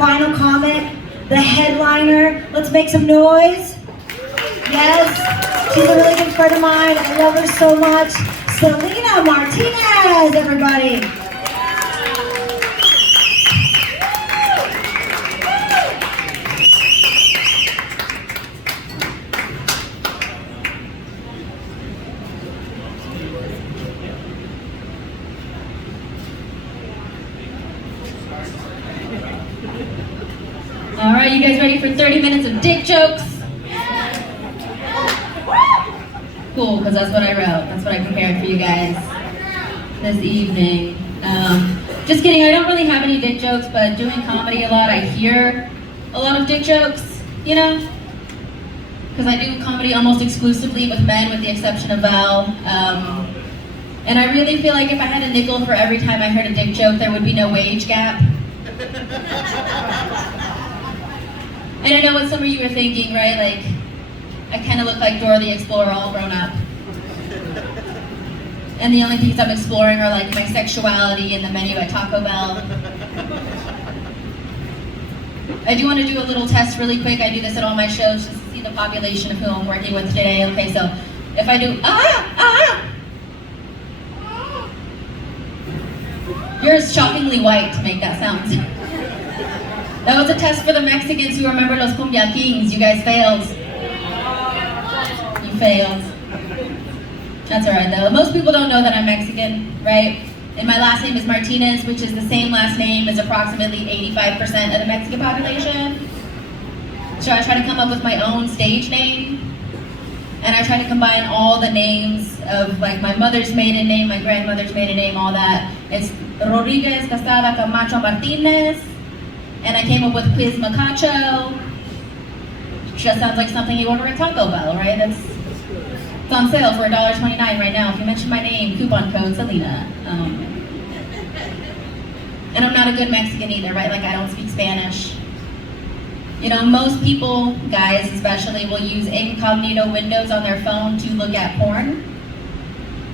final comic, the headliner. Let's make some noise. Yes, she's a really good friend of mine. I love her so much. Selena Martinez, everybody. All right, you guys ready for 30 minutes of dick jokes? Cool, because that's what I wrote. That's what I prepared for you guys this evening. Just kidding, I don't really have any dick jokes, but doing comedy a lot, I hear a lot of dick jokes, you know? Because I do comedy almost exclusively with men, with the exception of Val. And I really feel like if I had a nickel for every time I heard a dick joke, there would be no wage gap. And I know what some of you are thinking, right? Like, I kind of look like Dora the Explorer all grown up. And the only things I'm exploring are like my sexuality and the menu at Taco Bell. I do want to do a little test really quick. I do this at all my shows just to see the population of who I'm working with today. Okay, so if I do, you're shockingly white to make that sound. That was a test for the Mexicans who remember Los Cumbia Kings. You guys failed. You failed. That's alright though. Most people don't know that I'm Mexican, right? And my last name is Martinez, which is the same last name as approximately 85% of the Mexican population. So I try to come up with my own stage name. And I try to combine all the names of like my mother's maiden name, my grandmother's maiden name, all that. It's Rodriguez Casada Camacho Martinez. And I came up with Quiz Macacho. Just sounds like something you order at Taco Bell, right? It's on sale for $1.29 right now. If you mention my name, coupon code Selena. And I'm not a good Mexican either, right? Like I don't speak Spanish. You know, most people, guys especially, will use incognito windows on their phone to look at porn.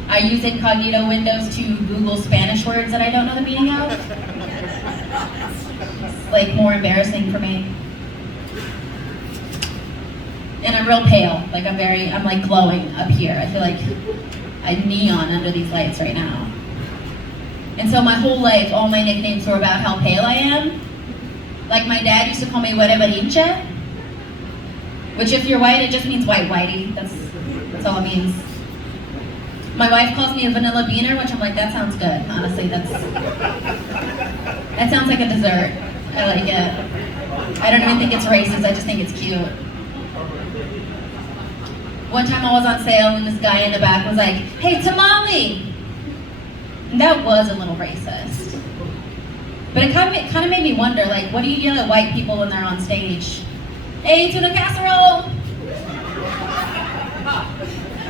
I use incognito windows to Google Spanish words that I don't know the meaning of. It's like more embarrassing for me. And I'm real pale, like I'm like glowing up here. I feel like I'm neon under these lights right now. And so my whole life, all my nicknames were about how pale I am. Like my dad used to call me Huele Berinche, which if you're white, it just means white whitey. That's all it means. My wife calls me a vanilla beaner, which I'm like, that sounds good. Honestly, that sounds like a dessert. I like it. I don't even think it's racist, I just think it's cute. One time I was on sale and this guy in the back was like, hey, tamale! And that was a little racist. But it kind of made me wonder, like, what do you yell at white people when they're on stage? Hey, tuna casserole!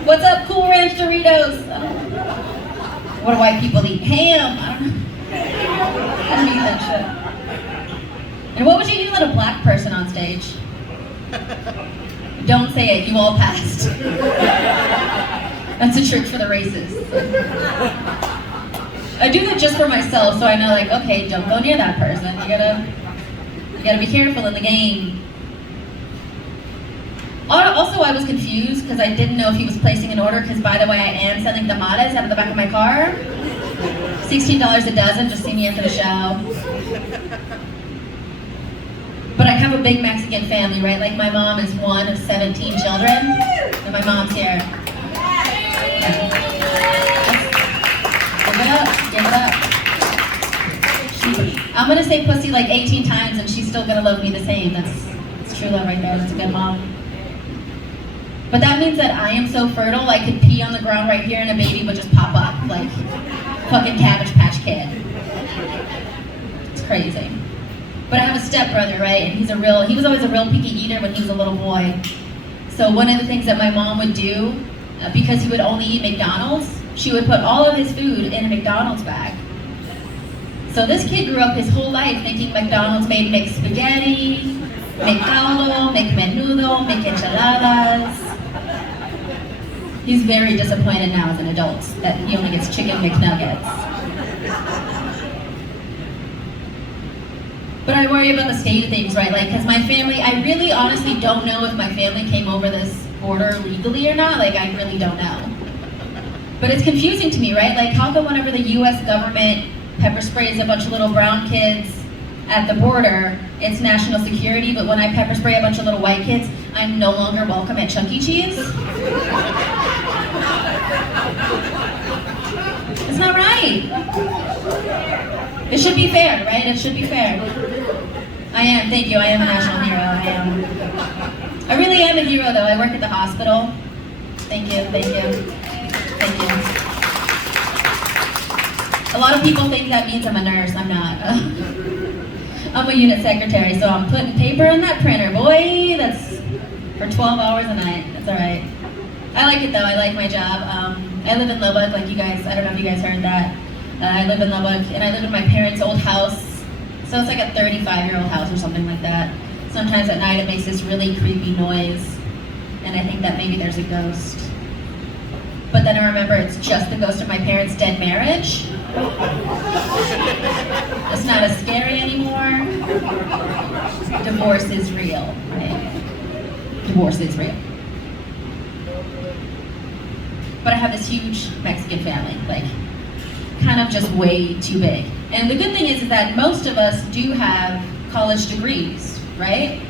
What's up, Cool Ranch Doritos? What do white people eat? Ham! I don't eat that shit. And what would you yell at a black person on stage? Don't say it, you all passed. That's a trick for the racists. I do that just for myself, so I know, like, okay, don't go near that person. You gotta be careful in the game. Also, I was confused because I didn't know if he was placing an order, because by the way, I am selling tamales out of the back of my car. $16 a dozen, just see me after the show. But I have a big Mexican family, right? Like my mom is one of 17 children, and my mom's here. Yeah. Give it up. I'm gonna say pussy like 18 times and she's still gonna love me the same. That's true love right there, that's a good mom. But that means that I am so fertile, I could pee on the ground right here and a baby would just pop up, like fucking Cabbage Patch Kid. It's crazy. But I have a stepbrother, right, and he was always a real picky eater when he was a little boy. So one of the things that my mom would do, because he would only eat McDonald's, she would put all of his food in a McDonald's bag. So this kid grew up his whole life thinking McDonald's made McSpaghetti, McCaldo, McMenudo, McEnchiladas. He's very disappointed now as an adult that he only gets chicken McNuggets. But I worry about the state of things, right? Like, because my family, I really honestly don't know if my family came over this border legally or not. Like, I really don't know. But it's confusing to me, right? Like, how come whenever the US government pepper sprays a bunch of little brown kids at the border, it's national security, but when I pepper spray a bunch of little white kids, I'm no longer welcome at Chuck E. Cheese? It's not right. It should be fair, right? It should be fair. I am, thank you, I am a national hero, I am. I really am a hero though, I work at the hospital. Thank you, thank you, thank you. A lot of people think that means I'm a nurse, I'm not. I'm a unit secretary, so I'm putting paper in that printer, boy, that's for 12 hours a night, that's all right. I like it though, I like my job. I live in Lubbock, like you guys, I don't know if you guys heard that. I live in Lubbock, and I live in my parents' old house, so it's like a 35-year-old house or something like that. Sometimes at night it makes this really creepy noise, and I think that maybe there's a ghost. But then I remember it's just the ghost of my parents' dead marriage. It's not as scary anymore. Divorce is real, right? Divorce is real. But I have this huge Mexican family, like, kind of just way too big. And the good thing is that most of us do have college degrees, right?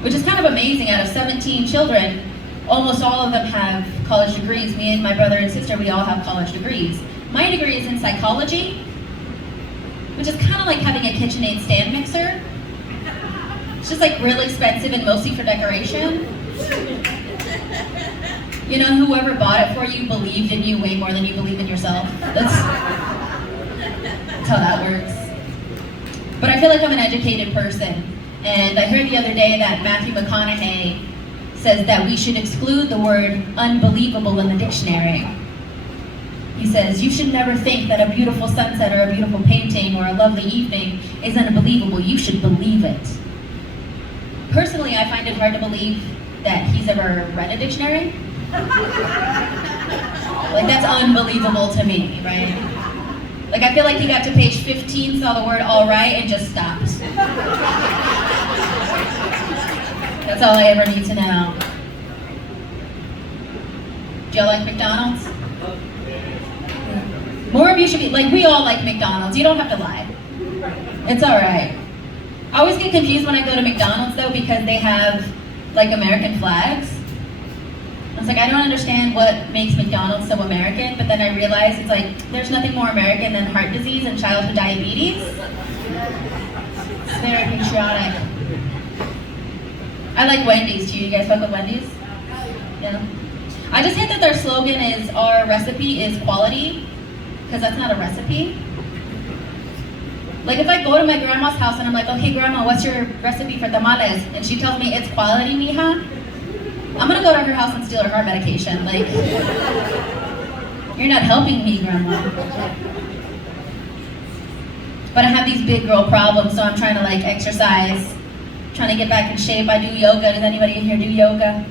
Which is kind of amazing. Out of 17 children, almost all of them have college degrees. Me and my brother and sister, we all have college degrees. My degree is in psychology, which is kind of like having a KitchenAid stand mixer. It's just like really expensive and mostly for decoration. You know, whoever bought it for you believed in you way more than you believe in yourself. That's how that works. But I feel like I'm an educated person. And I heard the other day that Matthew McConaughey says that we should exclude the word unbelievable in the dictionary. He says, you should never think that a beautiful sunset or a beautiful painting or a lovely evening is unbelievable. You should believe it. Personally, I find it hard to believe that he's ever read a dictionary. Like, that's unbelievable to me, right? Like, I feel like he got to page 15, saw the word all right, and just stopped. That's all I ever need to know. Do y'all like McDonald's? More of you should be, like, we all like McDonald's. You don't have to lie. It's all right. I always get confused when I go to McDonald's, though, because they have, like, American flags. I was like, I don't understand what makes McDonald's so American, but then I realized it's like, there's nothing more American than heart disease and childhood diabetes. It's very patriotic. I like Wendy's too. You guys fuck with Wendy's? Yeah. I just hate that their slogan is, our recipe is quality, because that's not a recipe. Like, if I go to my grandma's house and I'm like, okay, grandma, what's your recipe for tamales? And she tells me it's quality, mija. I'm gonna go to her house and steal her heart medication. Like, you're not helping me, grandma. But I have these big girl problems, so I'm trying to like exercise, trying to get back in shape. I do yoga. Does anybody in here do yoga?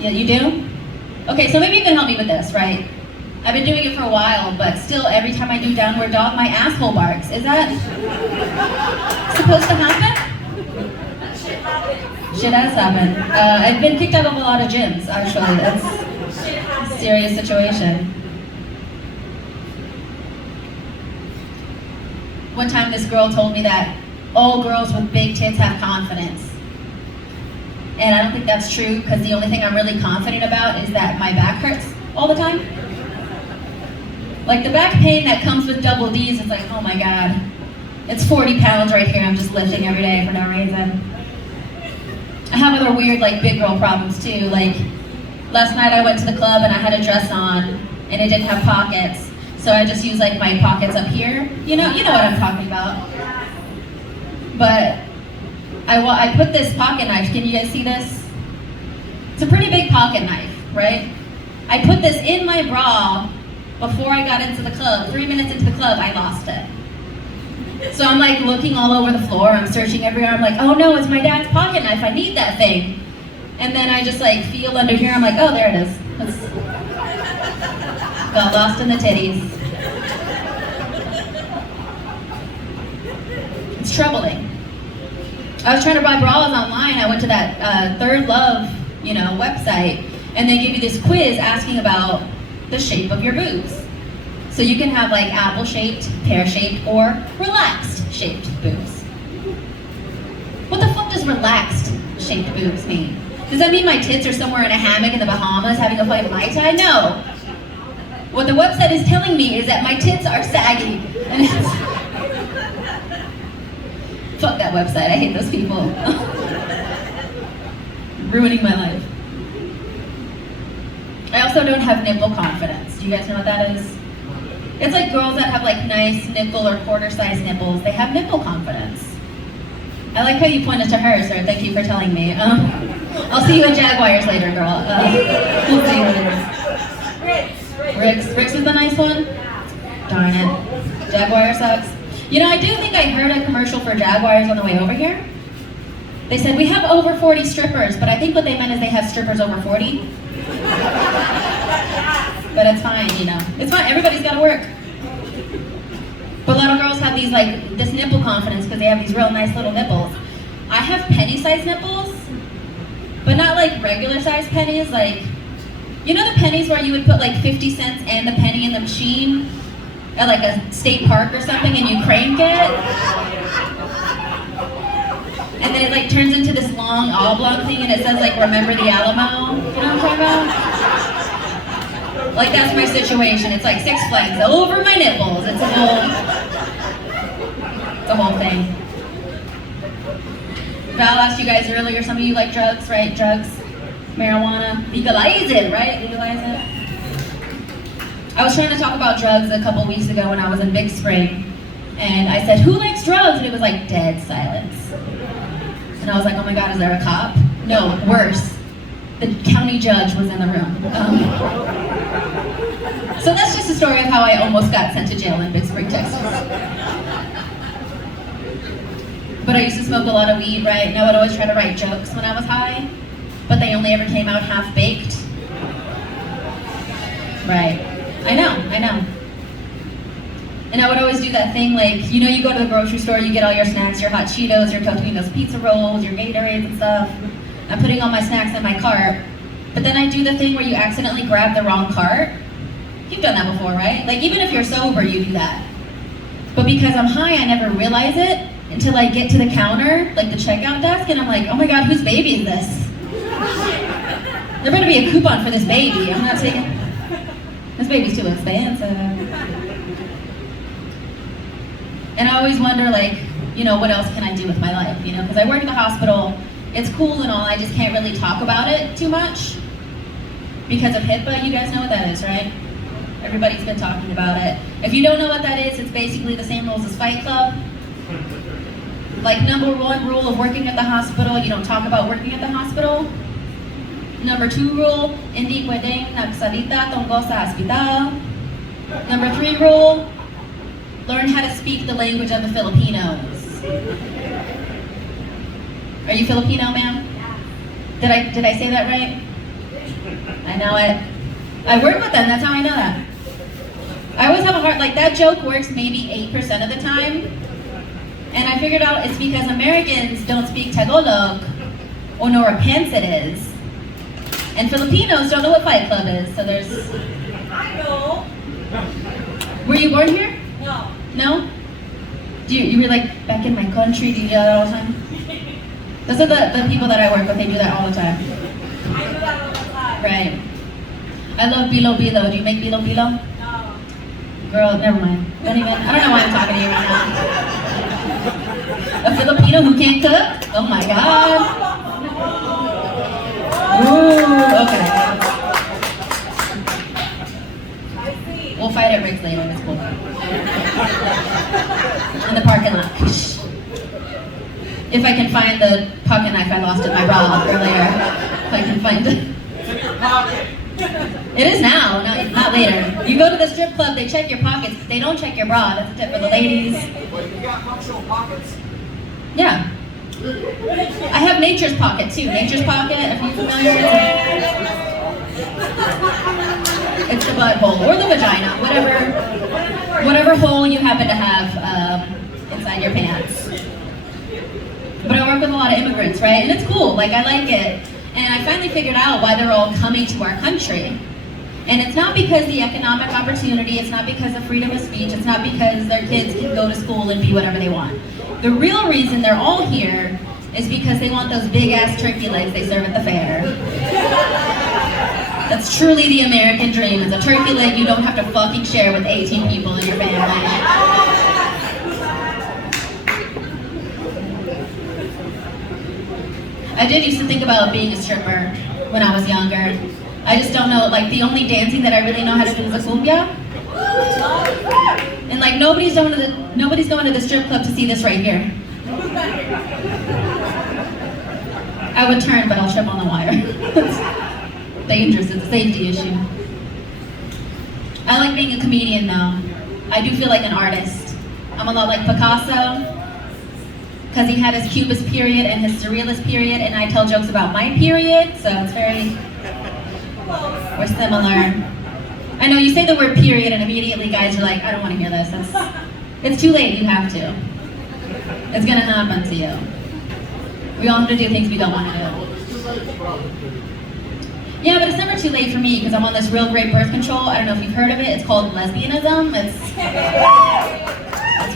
Yeah, you do? Okay, so maybe you can help me with this, right? I've been doing it for a while, but still every time I do downward dog, my asshole barks. Is that supposed to happen? Shit has happened. I've been kicked out of a lot of gyms, actually. That's a serious situation. One time this girl told me that all girls with big tits have confidence. And I don't think that's true, because the only thing I'm really confident about is that my back hurts all the time. Like, the back pain that comes with double D's is like, oh my God. It's 40 pounds right here I'm just lifting every day for no reason. I have other weird, like, big girl problems too. Like, last night I went to the club and I had a dress on and it didn't have pockets. So I just used, like, my pockets up here. You know what I'm talking about. But I put this pocket knife, can you guys see this? It's a pretty big pocket knife, right? I put this in my bra before I got into the club. 3 minutes into the club, I lost it. So I'm like looking all over the floor, I'm searching everywhere, I'm like, oh no, it's my dad's pocket knife, I need that thing. And then I just like feel under here, I'm like, oh, there it is. Got lost in the titties. It's troubling. I was trying to buy bras online. I went to that Third Love, website, and they give you this quiz asking about the shape of your boobs. So you can have like apple-shaped, pear-shaped, or relaxed-shaped boobs. What the fuck does relaxed-shaped boobs mean? Does that mean my tits are somewhere in a hammock in the Bahamas having a flight of Mai Tai? No. What the website is telling me is that my tits are saggy. And it's... Fuck that website, I hate those people. Ruining my life. I also don't have nipple confidence. Do you guys know what that is? It's like girls that have like nice nickel or quarter-sized nipples. They have nipple confidence. I like how you pointed to her, sir. Thank you for telling me. I'll see you at Jaguars later, girl. We'll see you later. Rick's is the nice one? Darn it. Jaguar sucks. I do think I heard a commercial for Jaguars on the way over here. They said, we have over 40 strippers, but I think what they meant is they have strippers over 40. But it's fine, It's fine, everybody's gotta work. But a lot of girls have these, this nipple confidence because they have these real nice little nipples. I have penny-sized nipples, but not like regular-sized pennies, the pennies where you would put 50 cents and the penny in the machine at like a state park or something and you crank it? And then it turns into this long oblong thing and it says remember the Alamo? You know what I'm talking about? That's my situation. It's like Six Flags over my nipples. It's a whole thing. Val asked you guys earlier, some of you like drugs, right? Drugs, marijuana, legalize it, right? Legalize it. I was trying to talk about drugs a couple weeks ago when I was in Big Spring. And I said, who likes drugs? And it was dead silence. And I was like, oh my God, is there a cop? No, worse. The county judge was in the room. So that's just a story of how I almost got sent to jail in Big Spring, Texas. But I used to smoke a lot of weed, right? And I would always try to write jokes when I was high, but they only ever came out half-baked. Right. I know. And I would always do that thing you go to the grocery store, you get all your snacks, your hot Cheetos, your Totino's pizza rolls, your Gatorades and stuff. I'm putting all my snacks in my cart, but then I do the thing where you accidentally grab the wrong cart. You've done that before, right? Even if you're sober, you do that. But because I'm high, I never realize it until I get to the counter, the checkout desk, and I'm like, oh my God, whose baby is this? There better be a coupon for this baby. I'm not taking, this baby's too expensive. And I always wonder, what else can I do with my life, because I work at the hospital. It's cool and all, I just can't really talk about it too much because of HIPAA. You guys know what that is, right? Everybody's been talking about it. If you don't know what that is, it's basically the same rules as Fight Club. Number 1 rule of working at the hospital, you don't talk about working at the hospital. Number 2 rule, hindi pwedeng nagsalita tungkol sa hospital. Number 3 rule, learn how to speak the language of the Filipinos. Are you Filipino, ma'am? Did I say that right? I know it. I work with them, that's how I know that. I always have a hard, that joke works maybe 8% of the time. And I figured out it's because Americans don't speak Tagalog, or nor pants it is. And Filipinos don't know what Fight Club is, so there's... I know. Were you born here? No. No? You were back in my country, do you do that all the time? Those are the people that I work with, they do that all the time. I do that all the time. Right. I love bilo-bilo. Do you make bilo-bilo? No. Girl, never mind. I don't know why I'm talking to you right now. A Filipino who can't cook? Oh my God. Ooh, okay. I see. We'll fight at Rick's later, it's cool. In the parking lot. If I can find the pocket knife I lost in my bra earlier. If I can find it. It's in your pocket. It is now, not later. You go to the strip club, they check your pockets. They don't check your bra. That's a tip for the ladies. Wait, you got functional pockets? Yeah. I have Nature's Pocket too. Nature's Pocket, if you're familiar with it. It's the butthole or the vagina, whatever hole you happen to have inside your pants. up with a lot of immigrants, right? And it's cool, like I like it. And I finally figured out why they're all coming to our country. And it's not because the economic opportunity, it's not because of freedom of speech, it's not because their kids can go to school and be whatever they want. The real reason they're all here is because they want those big ass turkey legs they serve at the fair. That's truly the American dream. It's a turkey leg you don't have to fucking share with 18 people in your family. I did used to think about being a stripper when I was younger. I just don't know, like the only dancing that I really know how to do is a cumbia. And like nobody's going to the strip club to see this right here. I would turn, but I'll trip on the wire. It's dangerous, it's a safety issue. I like being a comedian though. I do feel like an artist. I'm a lot like Picasso, because he had his Cubist period and his Surrealist period, and I tell jokes about my period, so it's we're similar. I know you say the word period and immediately guys are like, I don't want to hear this. It's too late, you have to. It's gonna happen to you. We all have to do things we don't want to do. Yeah, but it's never too late for me because I'm on this real great birth control. I don't know if you've heard of it. It's called lesbianism. That's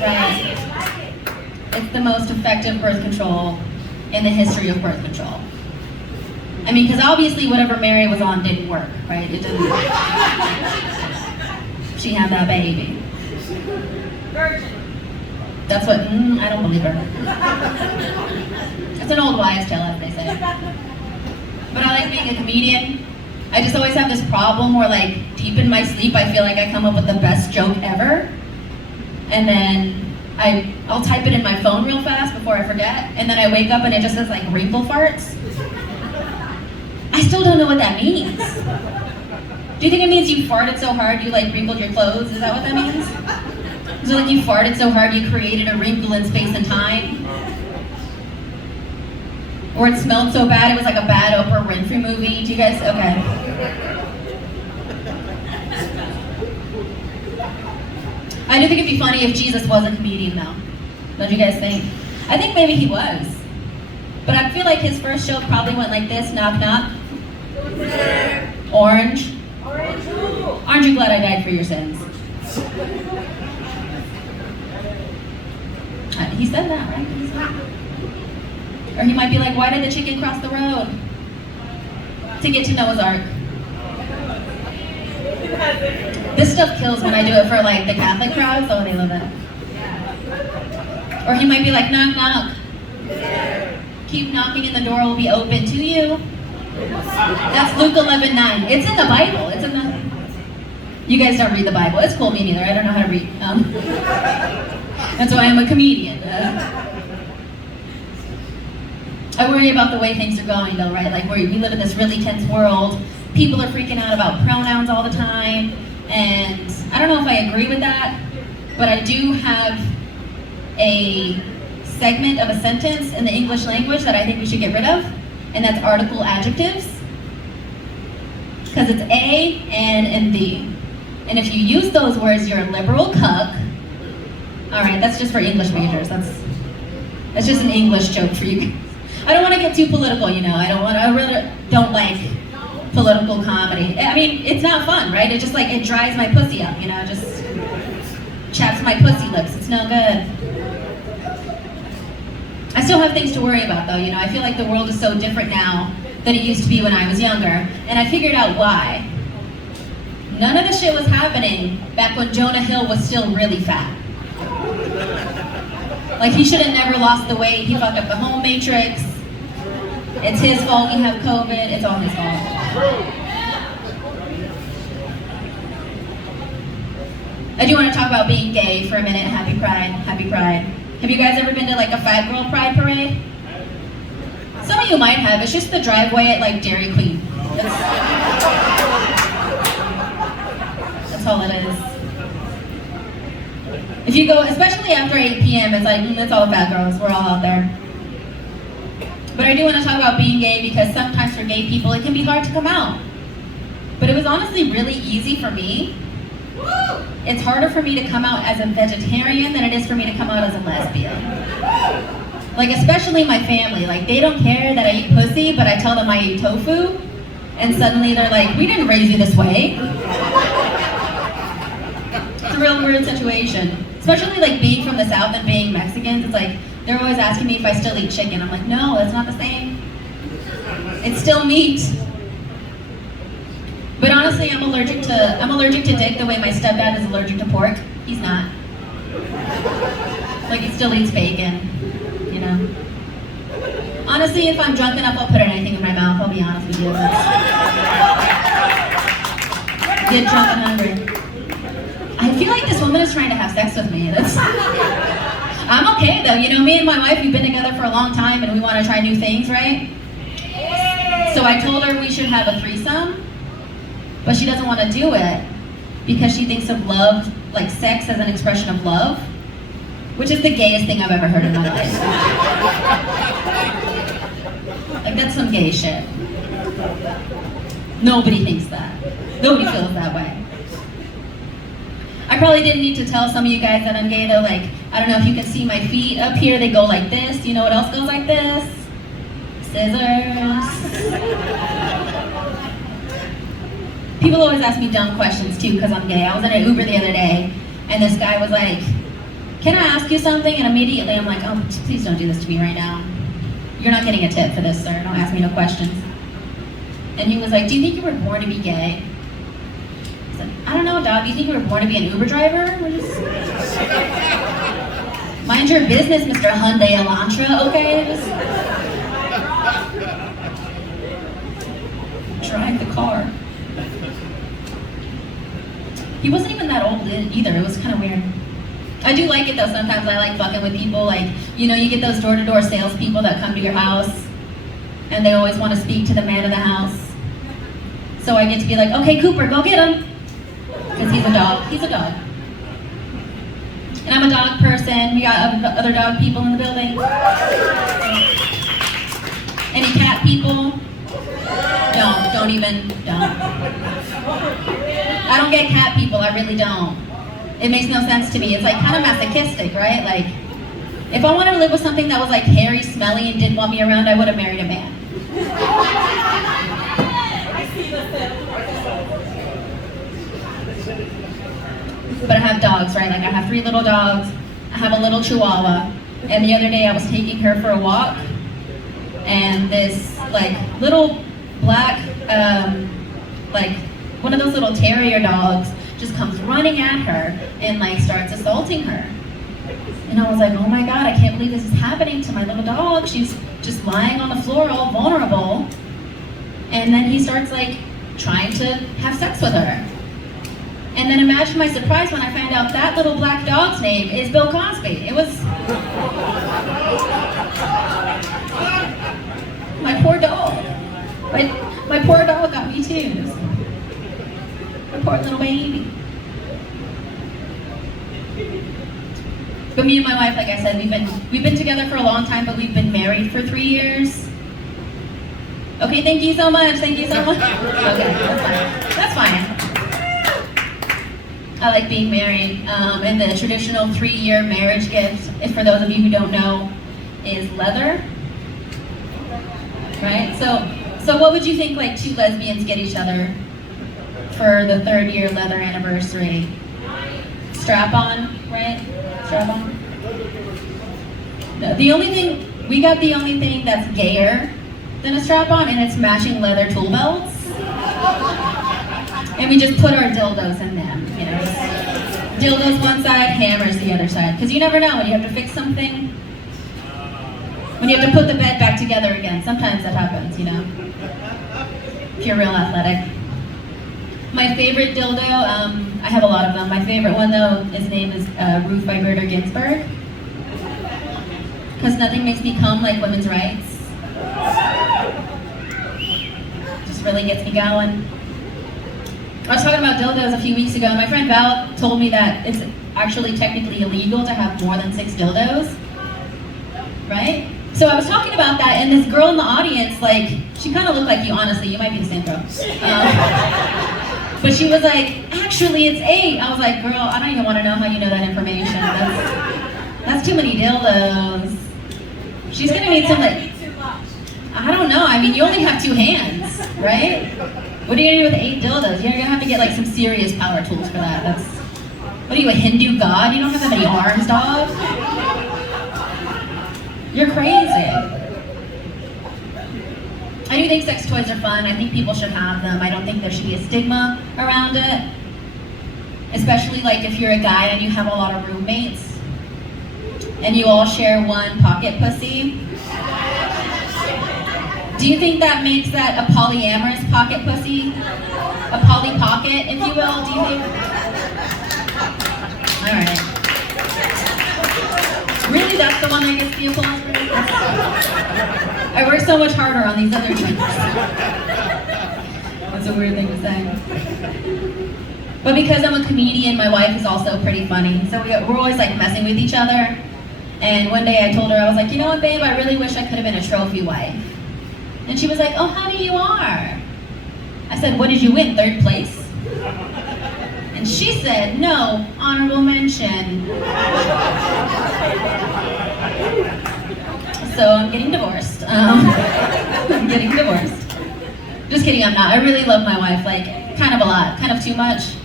right. It's the most effective birth control in the history of birth control. I mean, because obviously whatever Mary was on didn't work, right? It didn't. She had that baby. Virgin. That's what, I don't believe her. It's an old wives' tale, as they say. But I like being a comedian. I just always have this problem where like deep in my sleep I feel like I come up with the best joke ever. And then I'll type it in my phone real fast before I forget. And then I wake up and it just says like wrinkle farts. I still don't know what that means. Do you think it means you farted so hard you like wrinkled your clothes? Is that what that means? Is it like you farted so hard you created a wrinkle in space and time? Or it smelled so bad it was like a bad Oprah Winfrey movie? Do you guys, okay. I do think it'd be funny if Jesus was a comedian though. Don't you guys think? I think maybe he was. But I feel like his first show probably went like this, knock knock. Orange. Aren't you glad I died for your sins? He said that, right? He said that. Or he might be like, why did the chicken cross the road? To get to Noah's Ark. This stuff kills when I do it for like the Catholic crowd, so they love it. Or he might be like, knock knock. Keep knocking and the door will be open to you. That's Luke 11:9. It's in the Bible. It's in the... You guys don't read the Bible. It's cool, me neither. I don't know how to read. That's why I'm a comedian. I worry about the way things are going though, right? Like we live in this really tense world. People are freaking out about pronouns all the time. And I don't know if I agree with that, but I do have a segment of a sentence in the English language that I think we should get rid of, and that's article adjectives. Because it's a, and the. And if you use those words, you're a liberal cuck. All right, that's just for English majors. That's just an English joke for you. I don't want to get too political, you know. I really don't like political comedy. I mean, it's not fun, right? It just like, it dries my pussy up, you know, just chaps my pussy lips. It's no good. I still have things to worry about though, you know. I feel like the world is so different now than it used to be when I was younger. And I figured out why. None of the shit was happening back when Jonah Hill was still really fat. Like he should have never lost the weight. He fucked up the home matrix. It's his fault we have COVID. It's all his fault. I do want to talk about being gay for a minute. Happy Pride. Happy Pride. Have you guys ever been to like a fat girl pride parade? Some of you might have. It's just the driveway at like Dairy Queen. That's all it is. If you go, especially after 8 p.m., it's like, it's all the fat girls. We're all out there. But I do want to talk about being gay because sometimes for gay people, it can be hard to come out. But it was honestly really easy for me. It's harder for me to come out as a vegetarian than it is for me to come out as a lesbian. Like, especially my family. Like, they don't care that I eat pussy, but I tell them I eat tofu, and suddenly they're like, we didn't raise you this way. It's a real weird situation. Especially like being from the South and being Mexicans, it's like, they're always asking me if I still eat chicken. I'm like, no, it's not the same. It's still meat. But honestly, I'm allergic to dick the way my stepdad is allergic to pork. He's not. Like, he still eats bacon, you know? Honestly, if I'm drunk enough, I'll put anything in my mouth, I'll be honest with you. Get drunk and hungry. I feel like this woman is trying to have sex with me. I'm okay though, you know, me and my wife, we've been together for a long time and we want to try new things, right? So I told her we should have a threesome, but she doesn't want to do it because she thinks of love, like sex as an expression of love, which is the gayest thing I've ever heard in my life. Like, that's some gay shit. Nobody thinks that. Nobody feels that way. I probably didn't need to tell some of you guys that I'm gay though. Like, I don't know if you can see my feet up here, they go like this. You know what else goes like this? Scissors. People always ask me dumb questions too because I'm gay. I was in an Uber the other day and this guy was like, can I ask you something? And immediately I'm like, oh, please don't do this to me right now. You're not getting a tip for this, sir. Don't ask me no questions. And he was like, do you think you were born to be gay? I said, I don't know, dog. Do you think you were born to be an Uber driver? Mind your business, Mr. Hyundai Elantra, okay? Just drive the car. He wasn't even that old either. It was kind of weird. I do like it though. Sometimes I like fucking with people. Like, you know, you get those door-to-door salespeople that come to your house and they always want to speak to the man of the house. So I get to be like, okay, Cooper, go get him. Because he's a dog. He's a dog. And I'm a dog person. We got other dog people in the building. Any cat people? Don't even. I don't get cat people, I really don't. It makes no sense to me. It's like kind of masochistic, right? Like, if I wanted to live with something that was like hairy, smelly, and didn't want me around, I would have married a man. But I have dogs, right? Like, I have 3 little dogs. I have a little chihuahua. And the other day I was taking her for a walk, and this like little black, like one of those little terrier dogs just comes running at her and like starts assaulting her. And I was like, oh my God, I can't believe this is happening to my little dog. She's just lying on the floor all vulnerable. And then he starts like trying to have sex with her. And then imagine my surprise when I found out that little black dog's name is Bill Cosby. It was... my poor dog. My poor dog got me too. My poor little baby. But me and my wife, like I said, we've been together for a long time, but we've been married for 3 years. Okay, thank you so much. Thank you so much. Okay, that's fine. I like being married, and the traditional 3-year marriage gift, if for those of you who don't know, is leather, right? So what would you think like 2 lesbians get each other for the 3rd year leather anniversary? Strap on, right? Strap on. No, we got the only thing that's gayer than a strap on, and it's matching leather tool belts. And we just put our dildos in them, you know. Dildos one side, hammers the other side. Because you never know when you have to fix something. When you have to put the bed back together again. Sometimes that happens, you know. If you're real athletic. My favorite dildo, I have a lot of them. My favorite one though, his name is Ruth Bader Ginsburg. Because nothing makes me come like women's rights. Just really gets me going. I was talking about dildos a few weeks ago, and my friend Val told me that it's actually technically illegal to have more than 6 dildos, right? So I was talking about that, and this girl in the audience, like, she kind of looked like you, honestly, you might be the same girl. But she was like, actually it's 8. I was like, girl, I don't even want to know how you know that information. That's too many dildos. She's gonna need some like, Too much. I don't know. I mean, you only have 2 hands, right? What are you gonna do with 8 dildos? You're gonna have to get like some serious power tools for that. That's, what are you, a Hindu god? You don't have that many arms, dog. You're crazy. I do think sex toys are fun. I think people should have them. I don't think there should be a stigma around it. Especially like if you're a guy and you have a lot of roommates and you all share one pocket pussy. Do you think that makes that a polyamorous pocket pussy? A poly pocket, if you will? Do you think? All right. Really, that's the one that gets the applause for me? I work so much harder on these other things. That's a weird thing to say. But because I'm a comedian, my wife is also pretty funny. So we're always like messing with each other. And one day I told her, I was like, you know what, babe, I really wish I could have been a trophy wife. And she was like, oh, honey, you are. I said, what did you win, 3rd place? And she said, no, honorable mention. So I'm getting divorced. I'm getting divorced. Just kidding, I'm not. I really love my wife, like, kind of a lot, kind of too much.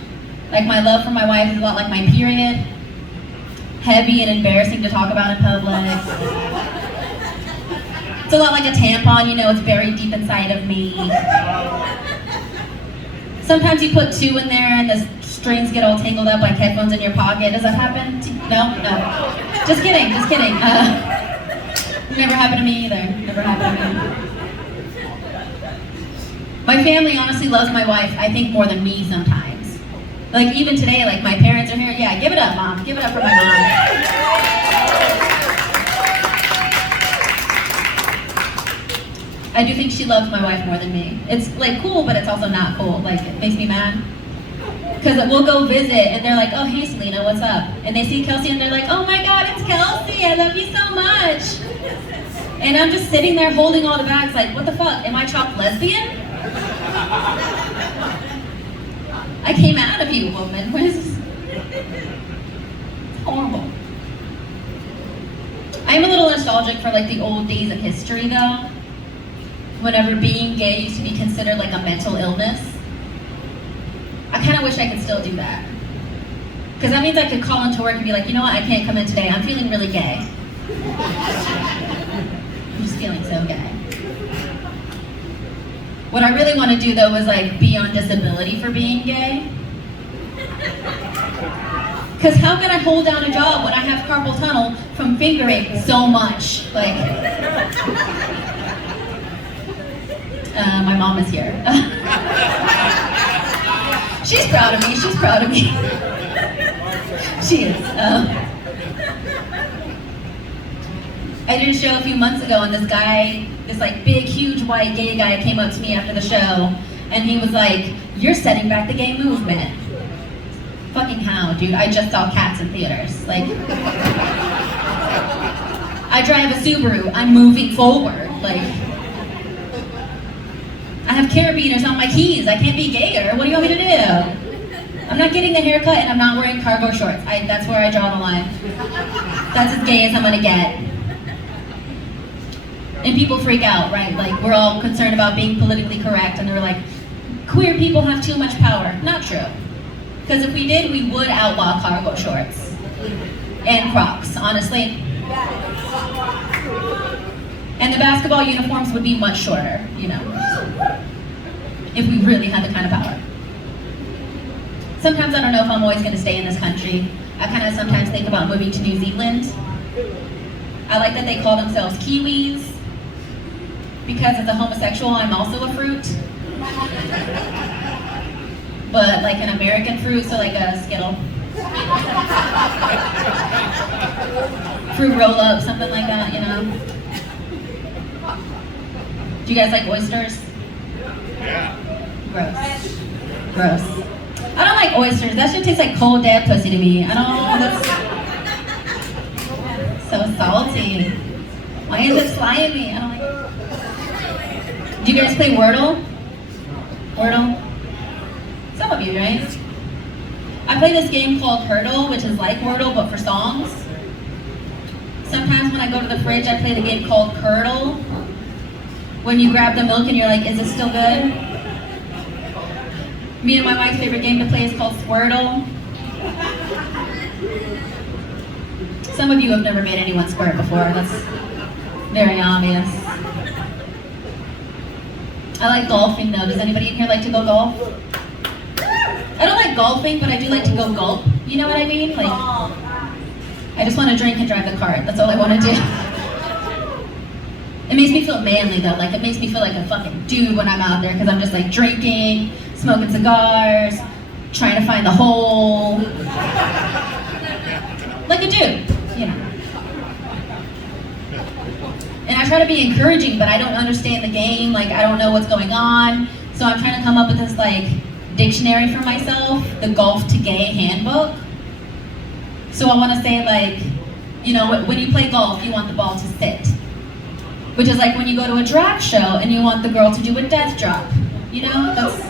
Like, my love for my wife is a lot like my period. Heavy and embarrassing to talk about in public. It's a lot like a tampon, you know, it's buried deep inside of me. Sometimes you put 2 in there and the strings get all tangled up like headphones in your pocket. Does that happen to you? No? No. Just kidding, just kidding. Never happened to me either. Never happened to me. My family honestly loves my wife, I think, more than me sometimes. Like, even today, like, my parents are here. Yeah, give it up, Mom. Give it up for my mom. I do think she loves my wife more than me. It's, like, cool, but it's also not cool. Like, it makes me mad. Because we'll go visit, and they're like, oh, hey, Selena, what's up? And they see Kelsey, and they're like, oh, my God, it's Kelsey. I love you so much. And I'm just sitting there holding all the bags like, what the fuck? Am I chopped lesbian? I came out of you, woman. What is this? It's horrible. I'm a little nostalgic for like the old days of history though. Whenever being gay used to be considered like a mental illness. I kind of wish I could still do that. Because that means I could call into work and be like, you know what, I can't come in today. I'm feeling really gay. I'm just feeling so gay. What I really want to do though is like be on disability for being gay. Because how can I hold down a job when I have carpal tunnel from fingering so much? Like, my mom is here. She's proud of me, she's proud of me. She is. I did a show a few months ago and this guy, this like big, huge white gay guy came up to me after the show and he was like, you're setting back the gay movement. Fucking how, dude? I just saw Cats in theaters. Like, I drive a Subaru, I'm moving forward. Like, I have carabiners on my keys, I can't be gayer. What do you want me to do? I'm not getting the haircut and I'm not wearing cargo shorts. That's where I draw the line. That's as gay as I'm gonna get. And people freak out, right? Like, we're all concerned about being politically correct, and they're like, queer people have too much power. Not true. Because if we did, we would outlaw cargo shorts. And Crocs, honestly. And the basketball uniforms would be much shorter, you know. If we really had the kind of power. Sometimes I don't know if I'm always going to stay in this country. I kind of sometimes think about moving to New Zealand. I like that they call themselves Kiwis. Because as a homosexual, I'm also a fruit. But like an American fruit, so like a Skittle. Fruit roll-up, something like that, you know? Do you guys like oysters? Yeah. Gross. Gross. I don't like oysters. That shit tastes like cold dead pussy to me. I don't, that's so salty. Why is it slimy? I don't like it. Do you guys play Wordle? Wordle? Some of you, right? I play this game called Hurdle, which is like Wordle, but for songs. Sometimes when I go to the fridge, I play the game called Curdle. When you grab the milk and you're like, is it still good? Me and my wife's favorite game to play is called Squirtle. Some of you have never made anyone squirt before. That's very obvious. I like golfing though. Does anybody in here like to go golf? I don't like golfing, but I do like to go gulp. You know what I mean? Like, I just want to drink and drive the cart. That's all I want to do. It makes me feel manly though. Like, it makes me feel like a fucking dude when I'm out there because I'm just like drinking, smoking cigars, trying to find the hole. Like a dude, you know. And I try to be encouraging, but I don't understand the game. Like, I don't know what's going on. So I'm trying to come up with this like dictionary for myself, the Golf to Gay Handbook. So I want to say like, you know, when you play golf, you want the ball to sit. Which is like when you go to a drag show and you want the girl to do a death drop. You know, that's...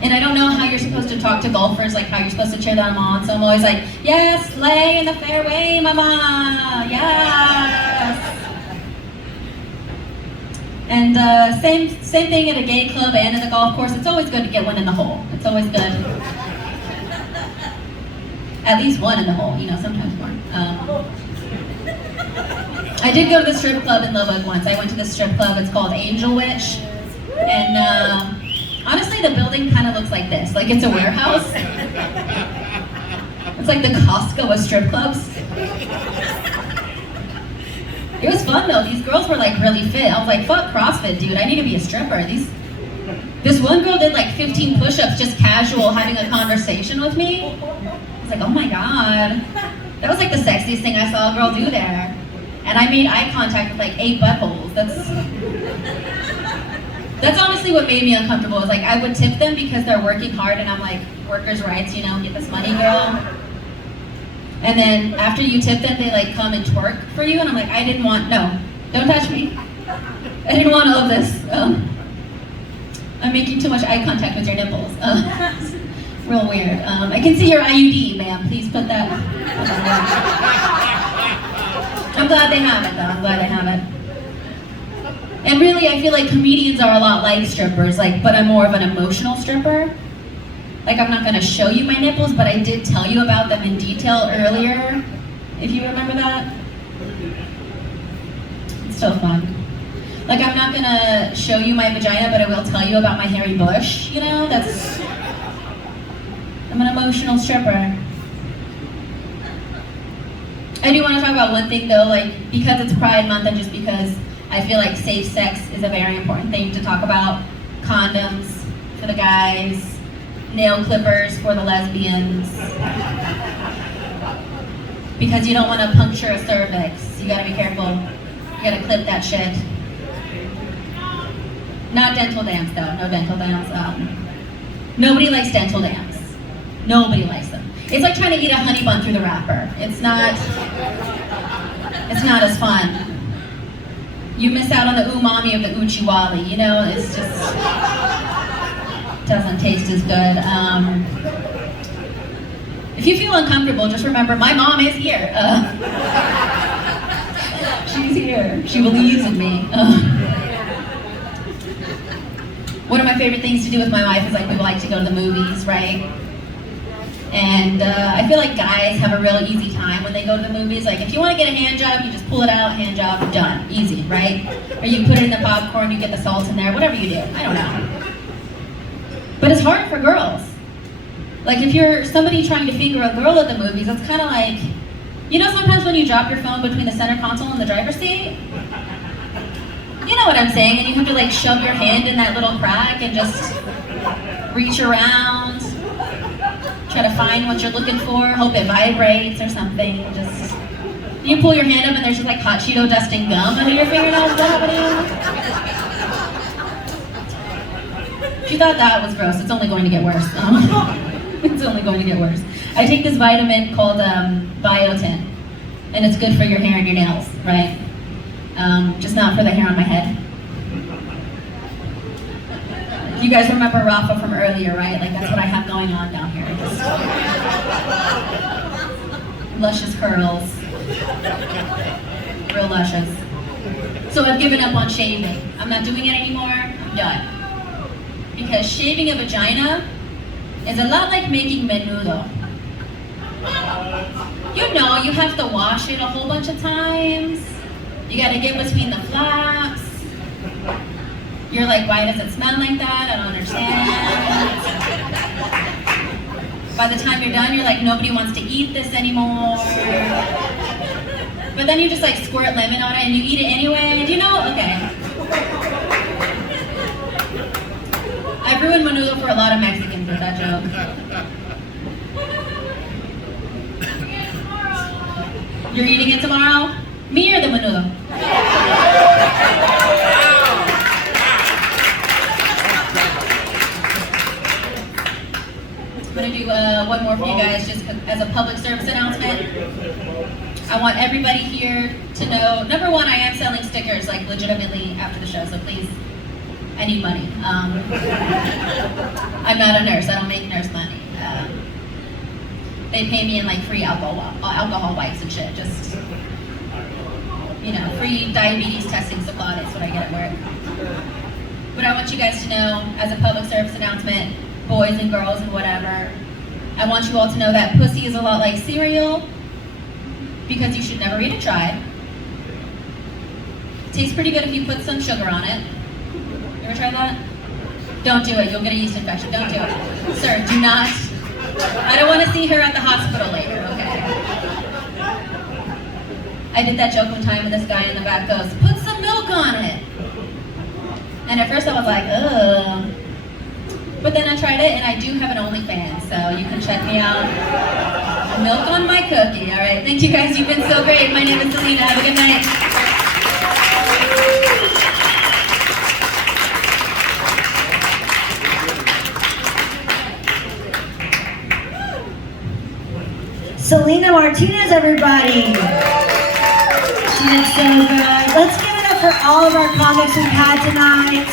And I don't know how you're supposed to talk to golfers, like how you're supposed to cheer them on. So I'm always like, yes, lay in the fairway, mama, yes. And same thing at a gay club and in the golf course. It's always good to get one in the hole. It's always good. At least one in the hole, you know, sometimes more. I did go to the strip club in Lubbock once. I went to this strip club. It's called Angel Witch. And honestly, the building kind of looks like this. Like it's a warehouse. It's like the Costco of strip clubs. It was fun though. These girls were like really fit. I was like, fuck CrossFit, dude. I need to be a stripper. This one girl did like 15 push-ups just casual, having a conversation with me. I was like, oh my God. That was like the sexiest thing I saw a girl do there. And I made eye contact with like 8 buttholes. That's honestly what made me uncomfortable. Is like I would tip them because they're working hard and I'm like, workers' rights, you know, get this money, girl. And then after you tip them, they like come and twerk for you and I'm like, I didn't want, no, don't touch me. I didn't want all of this. I'm making too much eye contact with your nipples. Real weird. I can see your IUD, ma'am. Please put that. I'm glad they have it though. I'm glad they have it. And really, I feel like comedians are a lot like strippers, like, but I'm more of an emotional stripper. Like, I'm not gonna show you my nipples, but I did tell you about them in detail earlier, if you remember that. It's still fun. Like, I'm not gonna show you my vagina, but I will tell you about my hairy bush, you know? I'm an emotional stripper. I do want to talk about one thing though, like, because it's Pride Month and just because I feel like safe sex is a very important thing to talk about. Condoms for the guys, nail clippers for the lesbians. Because you don't want to puncture a cervix. You gotta be careful. You gotta clip that shit. Not dental dams though, no dental dams. Nobody likes dental dams. Nobody likes them. It's like trying to eat a honey bun through the wrapper. It's not as fun. You miss out on the umami of the uchiwali, you know? It's just, doesn't taste as good. If you feel uncomfortable, just remember, my mom is here. She's here. She believes in me. One of my favorite things to do with my wife is like we like to go to the movies, right? And I feel like guys have a real easy time when they go to the movies. Like if you want to get a hand job, you just pull it out, hand job, done, easy, right? Or you put it in the popcorn, you get the salt in there, whatever you do, I don't know. But it's hard for girls. Like if you're somebody trying to finger a girl at the movies, it's kind of like, you know sometimes when you drop your phone between the center console and the driver's seat? You know what I'm saying, and you have to like shove your hand in that little crack and just reach around. Try to find what you're looking for, hope it vibrates or something. Just you pull your hand up and there's just like hot Cheeto dust and gum under your fingernails. What happened? If you thought that was gross, it's only going to get worse. It's only going to get worse. I take this vitamin called biotin, and it's good for your hair and your nails, right? Just not for the hair on my head. You guys remember Rafa from earlier, right? Like that's what I have going on down here. Just luscious curls. Real luscious. So I've given up on shaving. I'm not doing it anymore. I'm done. Because shaving a vagina is a lot like making menudo. You know, you have to wash it a whole bunch of times. You gotta get between the flaps. You're like, why does it smell like that? I don't understand. By the time you're done, you're like, nobody wants to eat this anymore. But then you just like squirt lemon on it and you eat it anyway. Do you know? Okay. I've ruined menudo for a lot of Mexicans with that joke. You're eating it tomorrow? Me or the menudo? I'm gonna do one more for you guys just as a public service announcement. I want everybody here to know, number one, I am selling stickers like legitimately after the show, so please, I need money. I'm not a nurse, I don't make nurse money. They pay me in like free alcohol wipes and shit, just, you know, free diabetes testing supply, that's what I get at work. But I want you guys to know, as a public service announcement, boys and girls and whatever, I want you all to know that pussy is a lot like cereal, because you should never eat it dry. It tastes pretty good if you put some sugar on it. You ever tried that? Don't do it, you'll get a yeast infection, don't do it. Sir, do not. I don't want to see her at the hospital later, okay? I did that joke one time and this guy in the back goes, put some milk on it. And at first I was like, ugh. But then I tried it and I do have an OnlyFans, so you can check me out. Milk on my cookie, all right? Thank you guys, you've been so great. My name is Selena, have a good night. Selena Martinez, everybody. She did so good. Let's give it up for all of our comics we've had tonight.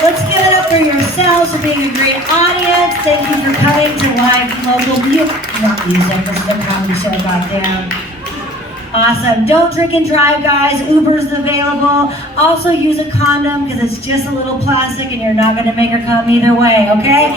Let's give it up for yourselves for being a great audience. Thank you for coming to live local not music. This is a comedy show, goddamn. Awesome. Don't drink and drive, guys. Uber's available. Also use a condom because it's just a little plastic and you're not going to make her come either way, okay?